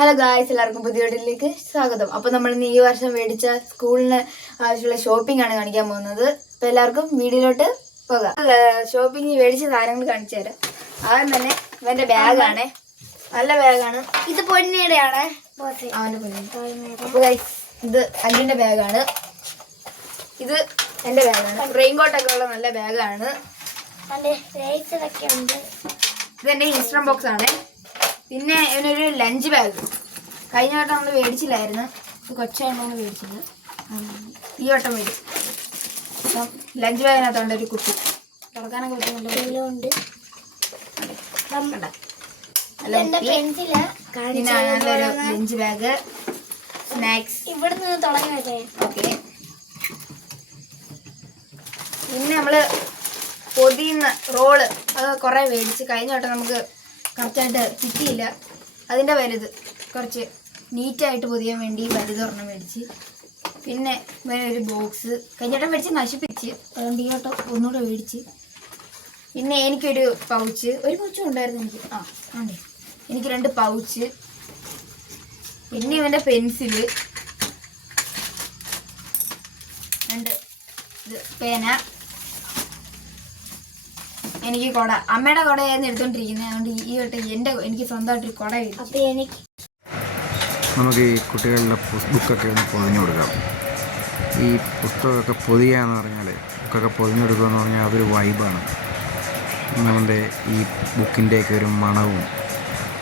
Hello guys, എല്ലാവർക്കും പുതിയ വീഡിയോയിലേക്ക് സ്വാഗതം. അപ്പോൾ നമ്മൾ ഇന്ന് ഈ വർഷം മേടിച്ച സ്കൂളിന് ആവശ്യമുള്ള ഷോപ്പിംഗ് ആണ് കാണിക്കാൻ പോകുന്നത്. അപ്പോൾ എല്ലാവർക്കും വീഡിയോയിലോട്ട് പോകാം. ഷോപ്പിംഗ് മേടിച്ച സാധനങ്ങൾ കാണിച്ചു തരാം. ആദ്യം തന്നെ ഇവന്റെ ബാഗാണ്, നല്ല ബാഗാണ്. ഇത് പൊന്നിയുടെയാണ്, അവന്റെ പൊന്നി. അപ്പോൾ ഗൈസ്, ഇത് അഞ്ചിന്റെ ബാഗാണ്, ഇത് എന്റെ ബാഗാണ്. റെയിൻകോട്ടൊക്കെ ഉള്ള നല്ല ബാഗാണ്. ഇതെന്റെ ഇൻസ്ട്രം ബോക്സ് ആണ്. പിന്നെ ഇവനൊരു ലഞ്ച് ബാഗ്, കഴിഞ്ഞ വട്ടം നമ്മൾ മേടിച്ചില്ലായിരുന്നു, ഇത് കൊച്ചായതുകൊണ്ട് മേടിച്ചത്, ഈ വട്ടം മേടിച്ചു. അപ്പം ലഞ്ച് ബാഗിനകത്തോണ്ട് ഒരു കുട്ടി തുറക്കാനൊക്കെ പറ്റുന്നുണ്ട്. പിന്നെ നല്ലൊരു ലഞ്ച് ബാഗ്, സ്നാക്സ് ഇവിടുന്ന് തുടങ്ങി. ഓക്കെ. പിന്നെ നമ്മള് പൊതിയുന്ന റോള് അത് കുറേ മേടിച്ച്. കഴിഞ്ഞ വട്ടം നമുക്ക് കറക്റ്റായിട്ട് കിട്ടിയില്ല, അതിൻ്റെ വലുത് കുറച്ച് നീറ്റായിട്ട് പൊതിയാൻ വേണ്ടി വലുത് ഒരെണ്ണം മേടിച്ച്. പിന്നെ ഒരു ബോക്സ് കഴിഞ്ഞ വട്ടം മേടിച്ച് നശിപ്പിച്ച്, അതുകൊണ്ട് ഈ വട്ടം ഒന്നുകൂടെ മേടിച്ച്. പിന്നെ എനിക്കൊരു പൗച്ച്, ഒരു പൗച്ചും ഉണ്ടായിരുന്നു എനിക്ക്, ഉണ്ട് എനിക്ക് 2 പൗച്ച്. പിന്നെ ഇവൻ്റെ പെൻസില്, 2 ഇത് പേന. എനിക്ക് കുട, അമ്മയുടെ കുടയായിരുന്നു എടുത്തോണ്ടിരിക്കുന്നത്, അതുകൊണ്ട് ഈ വട്ടം എനിക്ക് സ്വന്തമായിട്ടൊരു കുട കിട്ടും. അപ്പോൾ എനിക്ക് നമുക്ക് ഈ കുട്ടികളുടെ ബുക്കൊക്കെ ഒന്ന് പൊതിഞ്ഞു കൊടുക്കാം. ഈ പുസ്തകമൊക്കെ പൊതിയാന്ന് പറഞ്ഞാൽ, ബുക്കൊക്കെ പൊതിഞ്ഞു കൊടുക്കുക എന്ന് പറഞ്ഞാൽ അതൊരു വൈബാണ്. നമ്മുടെ ഈ ബുക്കിൻ്റെയൊക്കെ ഒരു മണവും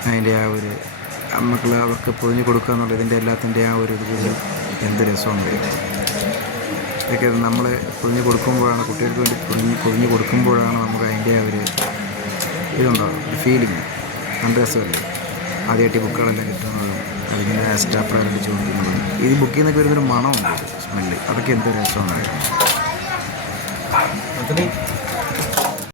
അതിൻ്റെ ആ ഒരു നമുക്ക് അവർക്ക് പൊതിഞ്ഞു കൊടുക്കുക എന്നുള്ളത്, ഇതിൻ്റെ എല്ലാത്തിൻ്റെ ആ ഒരു ഇത് എന്ത് രസവും വരും. ഇതൊക്കെ നമ്മൾ പൊതിഞ്ഞ് കൊടുക്കുമ്പോഴാണ്, കുട്ടികൾക്ക് വേണ്ടി പൊതിഞ്ഞ് കൊടുക്കുമ്പോഴാണ് നമുക്ക് അതിൻ്റെ ഒരു ഇതുണ്ടാകും, ഒരു ഫീലിങ്. നല്ല രസമല്ലേ ആദ്യമായിട്ട് ഈ ബുക്കുകളെല്ലാം കിട്ടുന്നതും അതിങ്ങനെ സ്റ്റാപ്ലർ അടിച്ച് കൊടുക്കുന്നതും ഈ ബുക്കിൽ നിന്നൊക്കെ വരുന്നൊരു മണമുണ്ട്, സ്മെല്ല്, അതൊക്കെ എന്ത് രസമാണ്.